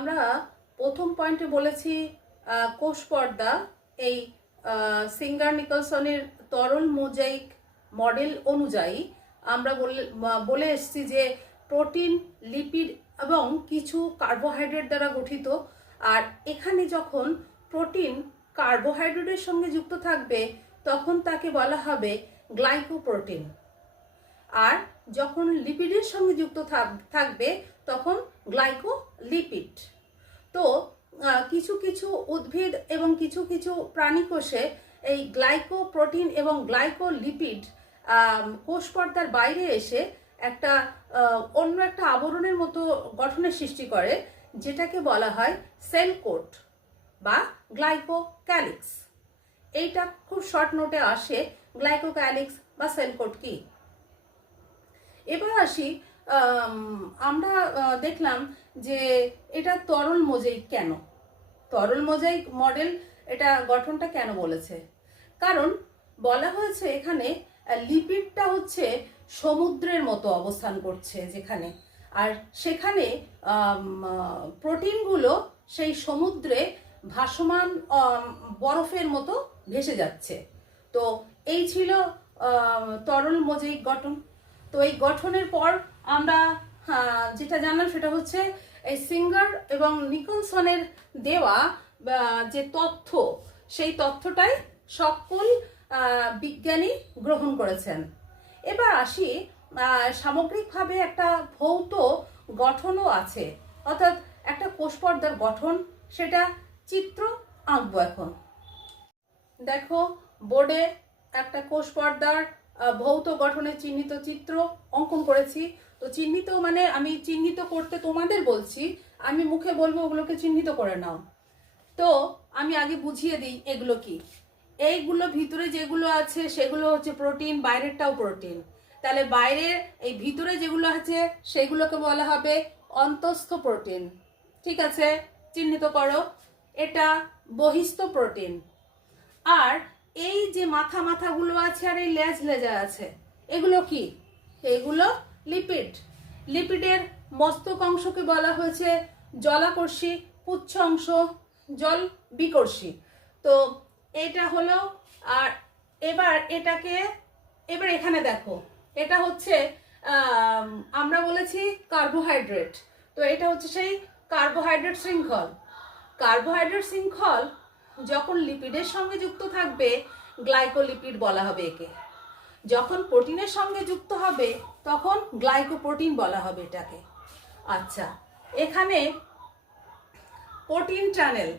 আমরা প্রথম পয়েন্টে বলেছি কোষ পর্দা এই সিঙ্গার নিকলসনের তরল মোজাইক মডেল অনুযায়ী আমরা বলে এসেছি যে প্রোটিন, লিপিড এবং কিছু কার্বোহাইড্রেট দ্বারা গঠিত। আর এখানে যখন প্রোটিন কার্বোহাইড্রেটের সঙ্গে যুক্ত থাকবে তখন তাকে বলা হবে গ্লাইকোপ্রোটিন, আর যখন লিপিডের সঙ্গে যুক্ত থাকবে তখন গ্লাইকোলিপিড। তো কিছু কিছু উদ্ভিদ এবং কিছু কিছু প্রাণী কোষে এই গ্লাইকোপ্রোটিন এবং গ্লাইকোলিপিড কোষ পর্দার বাইরে এসে একটা অন্য একটা আবরণের মতো গঠনের সৃষ্টি করে, যেটাকে বলা হয় সেল কোট বা গ্লাইকোক্যালিক্স। এইটা খুব শর্ট নোটে আসে, গ্লাইকোক্যালিক্স বা সেল কোট কি। এবার আসি, আমরা দেখলাম যে এটা তরল মোজাইক কেন, তরল মোজাইক মডেল এটা গঠনটা কেন বলেছে, কারণ বলা হয়েছে এখানে লিপিডটা হচ্ছে সমুদ্রের মতো অবস্থান করছে যেখানে, আর সেখানে প্রোটিনগুলো সেই সমুদ্রে ভাসমান বরফের মতো ভেসে যাচ্ছে। তো এই ছিল তরল মোজাইক গঠন। তো এই গঠনের পর আমরা যেটা জানলাম সেটা হচ্ছে এই সিঙ্গার এবং নিকলসনের দেওয়া যে তথ্য, সেই তথ্যটাই সকল বিজ্ঞানী গ্রহণ করেছেন। এবার আসি, সামগ্রিকভাবে একটা ভৌত গঠনও আছে, অর্থাৎ একটা কোষ পর্দার গঠন, সেটা চিত্র আঁকবো এখন। দেখো বোর্ডে একটা কোষ পর্দার ভৌত গঠনের চিহ্নিত চিত্র অঙ্কন করেছি। তো চিহ্নিত মানে আমি চিহ্নিত করতে তোমাদের বলছি, আমি মুখে বলবো ওগুলোকে চিহ্নিত করে নাও। তো আমি আগে বুঝিয়ে দিই এগুলো কি। এইগুলো ভিতরে যেগুলো আছে সেগুলো হচ্ছে প্রোটিন, বাইরেরটাও প্রোটিন। তাহলে বাইরের এই ভিতরে যেগুলো আছে সেগুলোকে বলা হবে অন্তঃস্থ প্রোটিন। ঠিক আছে, চিহ্নিত করো। এটা বহিস্থ প্রোটিন। আর এই যে মাথাগুলো আছে আর এই লেজা আছে, এগুলো কি? এগুলো লিপিড। লিপিডের মস্তক অংশকে বলা হয়েছে জলাকর্ষী, পুচ্ছ অংশ জল বিকর্ষী। তো এটা হলো, আর এবার এখানে দেখো, এটা হচ্ছে আমরা বলেছি কার্বোহাইড্রেট। তো এটা হচ্ছে সেই কার্বোহাইড্রেট শৃঙ্খল। কার্বোহাইড্রেট শৃঙ্খল যখন লিপিডের সঙ্গে যুক্ত থাকবে গ্লাইকোলিপিড বলা হবে একে। যখন প্রোটিনের সঙ্গে যুক্ত হবে তখন গ্লাইকোপ্রোটিন বলা হবে এটাকে। আচ্ছা, এখানে প্রোটিন টানেল,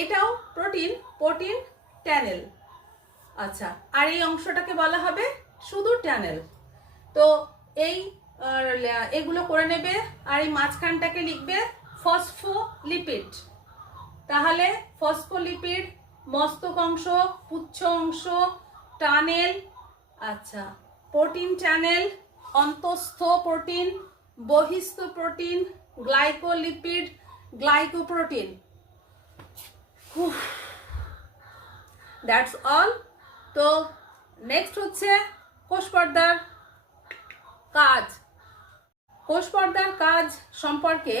এটাও প্রোটিন টানেল। আচ্ছা, আর এই অংশটাকে বলা হবে শুধু টানেল। তো এগুলো করে নেবে, আর এই মাঝখানটাকে লিখবে ফসফোলিপিড। তাহলে ফসফোলিপিড, মস্তক অংশ, পুচ্ছ অংশ, টানেল। আচ্ছা, প্রোটিন টানেল, অন্তঃস্থ প্রোটিন, বহিস্থ protein, glycolipid, glycoprotein. That's all. তো নেক্সট হচ্ছে কোষ পর্দার কাজ। কোষ পর্দার কাজ সম্পর্কে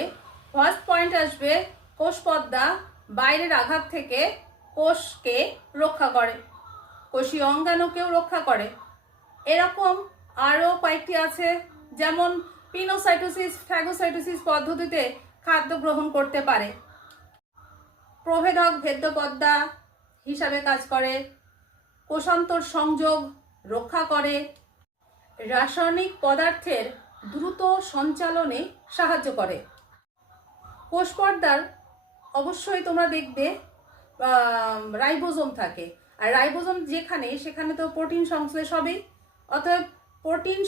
ফার্স্ট পয়েন্ট আসবে, কোষ পর্দা বাইরের আঘাত থেকে কোষকে রক্ষা করে, কোষীয় অঙ্গাণুকেও রক্ষা করে। এরকম আরও কয়েকটি আছে, যেমন পিনোসাইটোসিস, ফ্যাগোসাইটোসিস পদ্ধতিতে খাদ্য গ্রহণ করতে পারে, প্রভেদক ভেদ্য পর্দা হিসাবে কাজ করে, কোষান্তর সংযোগ রক্ষা করে, রাসায়নিক পদার্থের দ্রুত সঞ্চালনে সাহায্য করে। কোষ পর্দার অবশ্যই তোমরা দেখবে রাইবোজোম থাকে, আর রাইবোজোম যেখানে সেখানে তো প্রোটিন সংশ্লেষ হবে, অতএব প্রোটিন